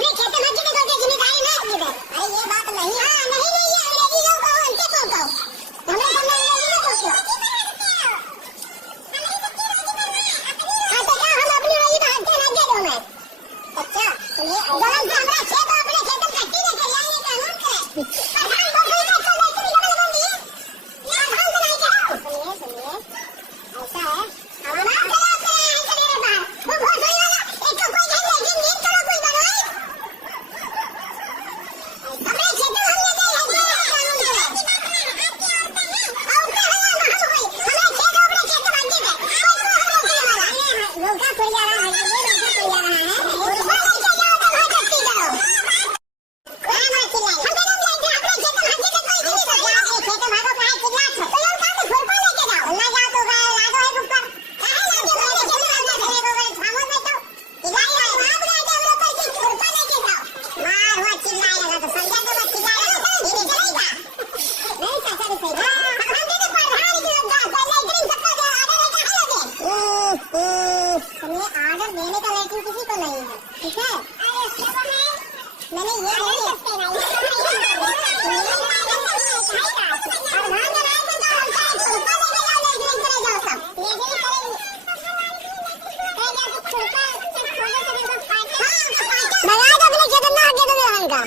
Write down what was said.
अपने खेत में मत जो के जिम्मेदारी ना है इधर। अरे ये बात नहीं। हां नहीं नहीं ये अंग्रेजी लोग कहो हमसे कौन कहो हमरे सामने अंग्रेजी लोग कहो। हां तो क्या हम अपनी वाली बात से ना दे दो मैं। अच्छा तो ये गलत हमरा खेत अपने खेत में कट्टी नहीं कर ये कानून है। प्रधान बोल रहे तो लेके भी डबल बन दिए। प्रधान बनाई क्या? सुनिए सुनिए ऐसा है हमारा चला करे है चले बाहर वो बहुत होई वाला एक तो कोई नहीं लेकिन नींद करो कोई बनाए अपने खेत में हमने नहीं है कानून के और पे हमारा हम होई हमारे खेत अपने खेत में बांध दे लोग का कोई जा रहा है ये लोग का कोई जा रहा है और लेके जाओ तो भाई कट्टी करो हां मैं चिल्लाई हम लोग लेके अपने खेत में भाग के कोई नहीं सकता अपने खेत में भागो काहे चिल्ला तो लोग का तो खुरपा लेके जाओ ना जाओ तो लागो है ऊपर काहे लागे मेरे खेत में लगा घरे को गए थामो में तो चिल्लाई है भाग लागे हम लोग की खुरपा लेके जाओ मार हुआ चिल्लाई लगा तो समझा तो मत चिल्लाई लगा ये चलेगा नहीं चाचा भी सही हम दे दे प्रधान की लोग जा पहले इतनी सबका ऑर्डर है कहां लगे सुनिए ऑर्डर देने का लेकिन किसी को नहीं है ठीक है अरे उसके को मैंने ये नहीं सकते ना ये लगा दो अपने खेत में आगे दो का